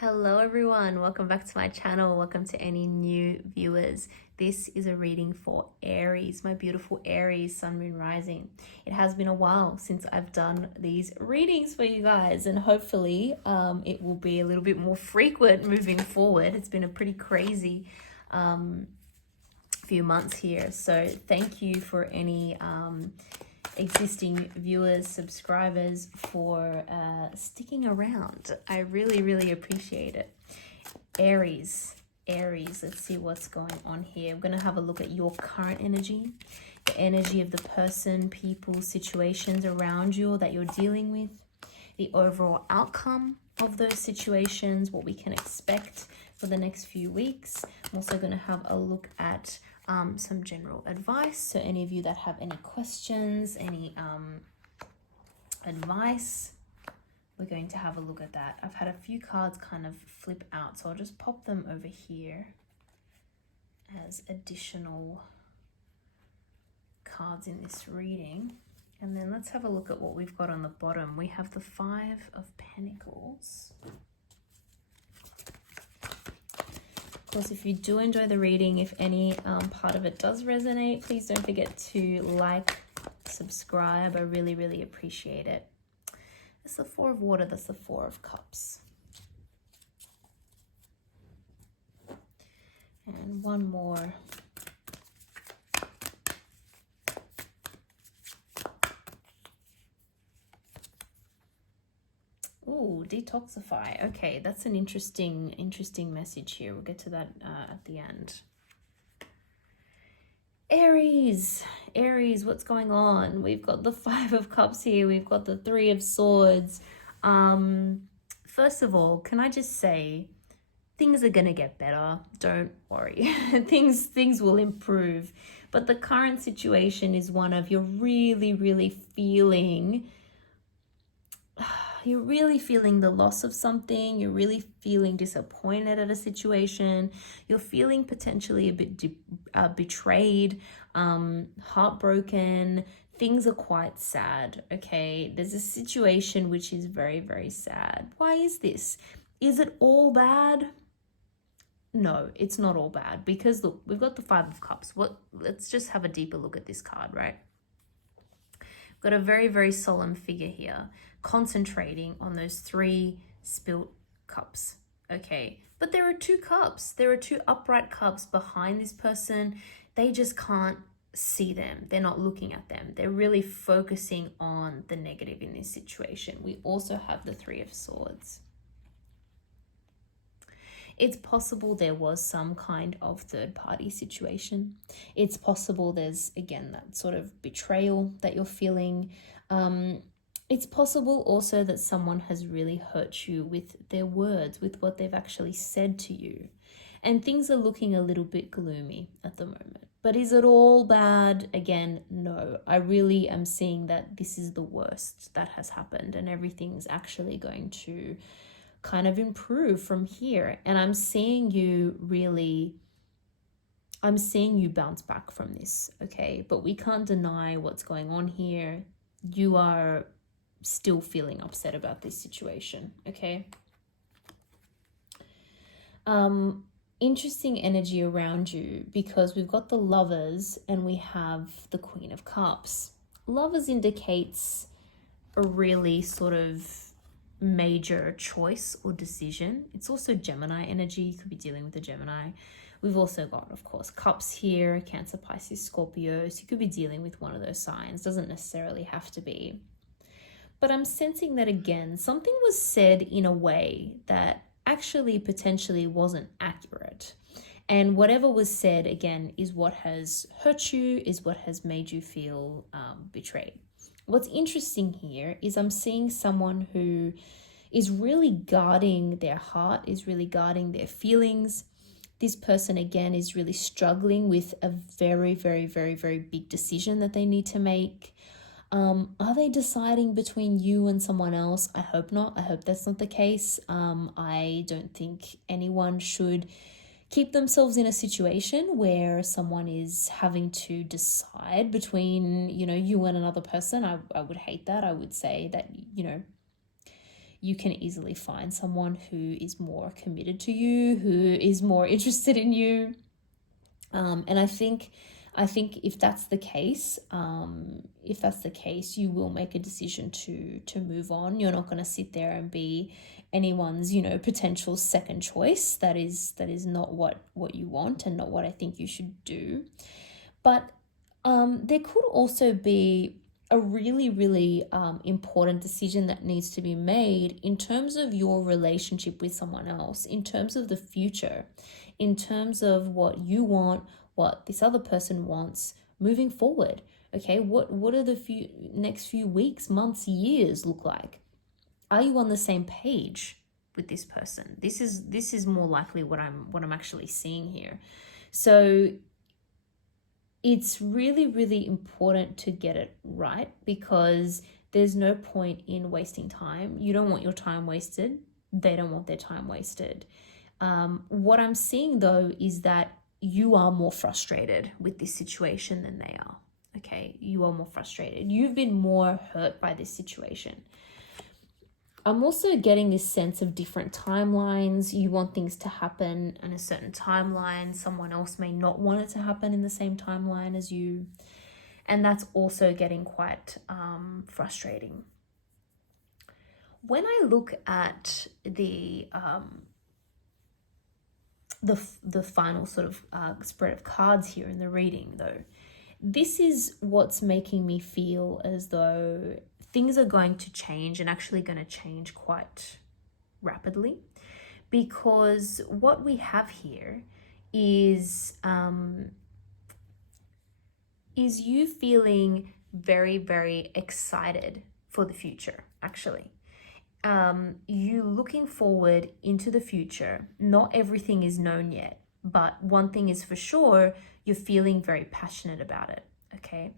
Hello everyone, welcome back to my channel. Welcome to any new viewers. This is a reading for Aries, my beautiful Aries sun, moon, rising. It has been a while since I've done these readings for you guys, and hopefully it will be a little bit more frequent moving forward. It's been a pretty crazy few months here, so thank you for any existing viewers, subscribers for sticking around. I really appreciate it. Aries, let's see what's going on here. I'm going to have a look at your current energy, the energy of the person, people, situations around you or that you're dealing with, the overall outcome of those situations, what we can expect for the next few weeks. I'm also going to have a look at some general advice. So any of you that have any questions, any advice, we're going to have a look at that. I've had a few cards kind of flip out, so I'll just pop them over here as additional cards in this reading. And then let's have a look at what we've got on the bottom. We have the Five of Pentacles. Of course, if you do enjoy the reading, if any part of it does resonate, please don't forget to like, subscribe. I really appreciate it. That's the Four of Water, that's the Four of Cups. And one more. Ooh, detoxify. Okay, that's an interesting message here. We'll get to that at the end. Aries, what's going on? We've got the Five of Cups here. We've got the Three of Swords. First of all, can I just say, things are gonna get better. Don't worry. things will improve. But the current situation is one of you're really feeling. You're really feeling the loss of something. You're really feeling disappointed at a situation. You're feeling potentially a bit betrayed, heartbroken. Things are quite sad, okay? There's a situation which is very sad. Why is this? Is it all bad? No, it's not all bad, because look, we've got the Five of Cups. Let's just have a deeper look at this card, right? We've got a very solemn figure here, concentrating on those three spilt cups, okay? But there are two cups. There are two upright cups behind this person. They just can't see them. They're not looking at them. They're really focusing on the negative in this situation. We also have the Three of Swords. It's possible there was some kind of third-party situation. It's possible there's, again, that sort of betrayal that you're feeling. It's possible also that someone has really hurt you with their words, with what they've actually said to you. And things are looking a little bit gloomy at the moment. But is it all bad? Again, no. I really am seeing that this is the worst that has happened, and everything's actually going to kind of improve from here. And I'm seeing you bounce back from this, okay? But we can't deny what's going on here. You are still feeling upset about this situation, okay? Interesting energy around you, because we've got the Lovers and we have the Queen of Cups. Lovers indicates a really sort of major choice or decision. It's also Gemini energy. You could be dealing with a Gemini. We've also got, of course, Cups here, Cancer, Pisces, Scorpio. So you could be dealing with one of those signs. Doesn't necessarily have to be. But I'm sensing that, again, something was said in a way that actually potentially wasn't accurate. And whatever was said, again, is what has hurt you, is what has made you feel betrayed. What's interesting here is I'm seeing someone who is really guarding their heart, is really guarding their feelings. This person, again, is really struggling with a very big decision that they need to make. Are they deciding between you and someone else? I hope not. I hope that's not the case. I don't think anyone should keep themselves in a situation where someone is having to decide between, you and another person. I would hate that. I would say that, you can easily find someone who is more committed to you, who is more interested in you. And I think if that's the case, you will make a decision to move on. You're not going to sit there and be anyone's, potential second choice. That is not what you want, and not what I think you should do. But there could also be a really, really important decision that needs to be made in terms of your relationship with someone else, in terms of the future, in terms of what you want, what this other person wants moving forward. Okay, what are the next few weeks, months, years look like? Are you on the same page with this person? This is more likely what I'm actually seeing here. So it's really, really important to get it right, because there's no point in wasting time. You don't want your time wasted. They don't want their time wasted. What I'm seeing though is that you are more frustrated with this situation than they are. Okay, you are more frustrated. You've been more hurt by this situation. I'm also getting this sense of different timelines. You want things to happen in a certain timeline. Someone else may not want it to happen in the same timeline as you. And that's also getting quite frustrating. When I look at the final sort of spread of cards here in the reading, though, this is what's making me feel as though things are going to change, and actually going to change quite rapidly, because what we have here is you feeling very, very excited for the future, actually. You looking forward into the future. Not everything is known yet, but one thing is for sure, you're feeling very passionate about it. Okay,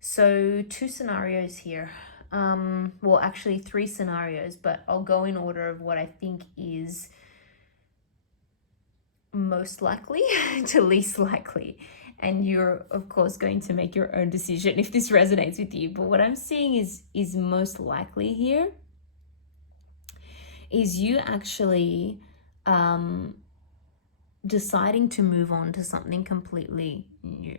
so two scenarios here. Well, actually 3 scenarios, but I'll go in order of what I think is most likely to least likely. And you're, of course, going to make your own decision if this resonates with you. But what I'm seeing is most likely here is you actually deciding to move on to something completely new.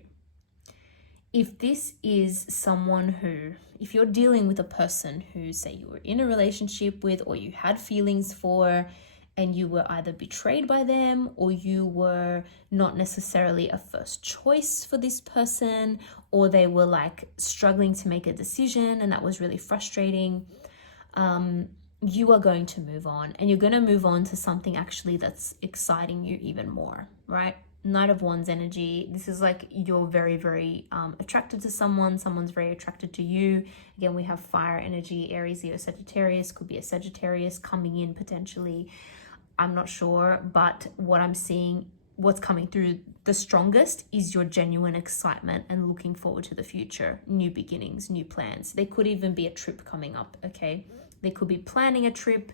If this is someone who, if you're dealing with a person who, say, you were in a relationship with, or you had feelings for, and you were either betrayed by them, or you were not necessarily a first choice for this person, or they were like struggling to make a decision and that was really frustrating, you are going to move on, and you're going to move on to something actually that's exciting you even more, right? Knight of Wands energy. This is like you're very, very attracted to someone. Someone's very attracted to you. Again, we have fire energy, Aries, Leo, Sagittarius. Could be a Sagittarius coming in potentially. I'm not sure, but what I'm seeing, what's coming through the strongest is your genuine excitement and looking forward to the future, new beginnings, new plans. There could even be a trip coming up, okay? They could be planning a trip,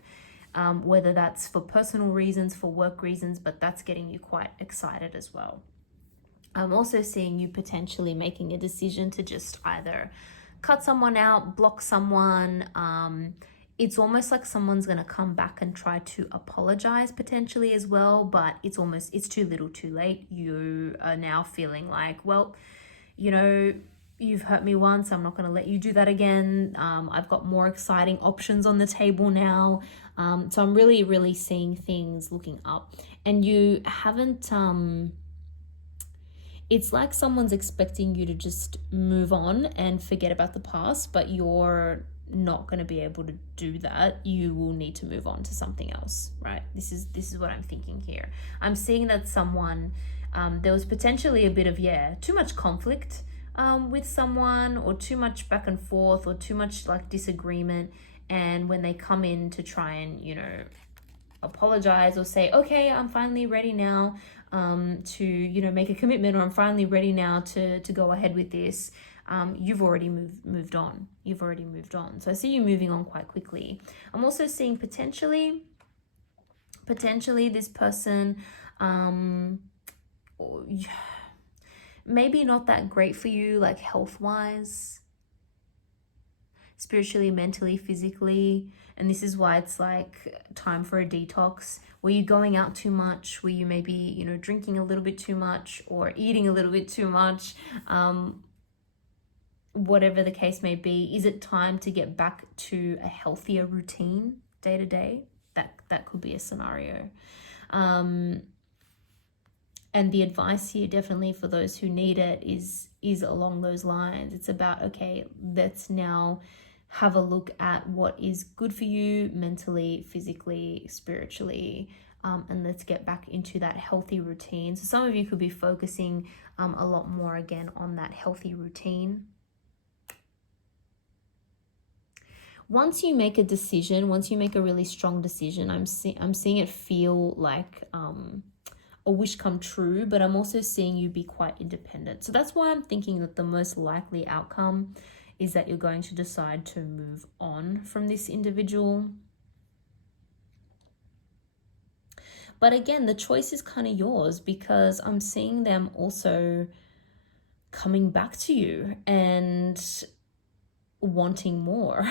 whether that's for personal reasons, for work reasons, but that's getting you quite excited as well. I'm also seeing you potentially making a decision to just either cut someone out, block someone. It's almost like someone's going to come back and try to apologize potentially as well, but it's too little too late. You are now feeling like, well, you've hurt me once, I'm not going to let you do that again. I've got more exciting options on the table now. So I'm really, really seeing things looking up. And you haven't, it's like someone's expecting you to just move on and forget about the past, but you're not going to be able to do that. You will need to move on to something else, right? This is what I'm thinking here. I'm seeing that someone, there was potentially a bit of, too much conflict with someone, or too much back and forth, or too much like disagreement, and when they come in to try and apologize or say, okay, I'm finally ready now to make a commitment, or I'm finally ready now to go ahead with this, you've already moved on. So I see you moving on quite quickly. I'm also seeing potentially this person maybe not that great for you, like health-wise. spiritually, mentally, physically. And this is why it's like time for a detox. Were you going out too much? Were you maybe, you know, drinking a little bit too much or eating a little bit too much? Whatever the case may be, is it time to get back to a healthier routine day to day? That could be a scenario. And the advice here, definitely for those who need it, is along those lines. It's about, okay, let's now have a look at what is good for you mentally, physically, spiritually, and let's get back into that healthy routine. So some of you could be focusing a lot more again on that healthy routine. Once you make a decision, once you make a really strong decision, I'm seeing it feel like a wish come true, but I'm also seeing you be quite independent. So that's why I'm thinking that the most likely outcome is that you're going to decide to move on from this individual. But again, the choice is kind of yours, because I'm seeing them also coming back to you and wanting more.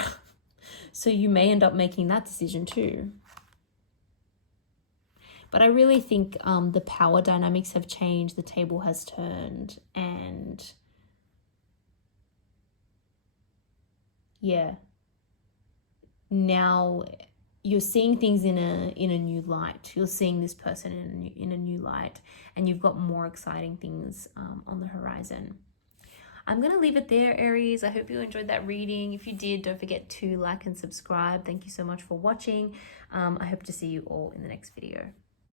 So you may end up making that decision too. But I really think the power dynamics have changed, the table has turned, and yeah, now you're seeing things in a new light. You're seeing this person in a new light, and you've got more exciting things on the horizon. I'm going to leave it there, Aries. I hope you enjoyed that reading. If you did, don't forget to like and subscribe. Thank you so much for watching. I hope to see you all in the next video.